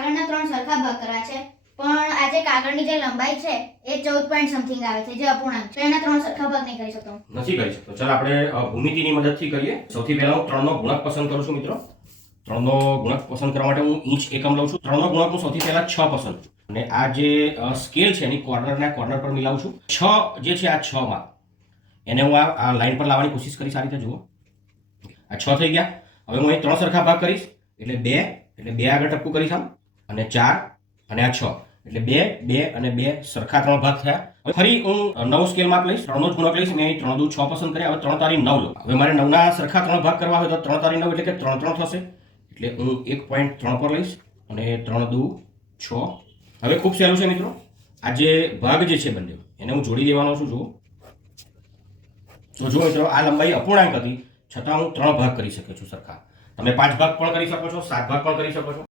કાગળના 3 સરખા ભાગ કરવા છે, પણ આ જે કાગળની જે લંબાઈ છે એ 14 પોઈન્ટ સમથિંગ આવે છે, જે અપૂર્ણાંક છે. એના 3 સરખા ભાગ નહીં કરી શકતો. નથી કરી શકતો. ચાલો આપણે ભૂમિતિની મદદથી કરીએ. સૌથી પહેલા હું 3 નો ગુણક પસંદ કરું છું મિત્રો. 3 નો ગુણક પસંદ કરવા માટે હું ઇંચ એકમ લઉં છું. 3 નો ગુણક હું સૌથી પહેલા 6 પસંદ કરું. અને આ જે સ્કેલ છે એની કોર્નર પર મિલાવું છું. 6 જે છે આ 6 માં એને હું આ લાઈન પર લાવવાની કોશિશ કરીશ. આ રીતે જુઓ, આ 6 થઈ ગયા. હવે હું અહીં 3 સરખા ભાગ કરીશ એટલે 2, એટલે 2 આગળ ટપકું કરીશ આમ, અને 4 અને આ 6 એટલે 2, 2 અને 2 સરખા 3 ભાગ થયા. હવે ફરી હું 9 સ્કેલ માપ લઈશ, 3 નો જ ગુણક લઈશ. મેં અહીં 3 દુ 6 પસંદ કર્યા. હવે 3 તારી 9 લઉં. હવે મારે 9 ના સરખા 3 ભાગ કરવા હોય તો 3 તારી 9 એટલે કે 3 3 થશે. એટલે હું 1.3 પર લઈશ અને 3 દુ 6. હવે ખૂબ સહેલું છે મિત્રો. આ જે ભાગ જે છે બંને એને હું જોડી દેવાનો છું. જુઓ તો જો મિત્રો, આ લંબાઈ અપૂર્ણાંક હતી છતાં હું 3 ભાગ કરી શકું છું સરખા. તમે 5 ભાગ પણ કરી શકો છો, 7 ભાગ પણ કરી શકો છો.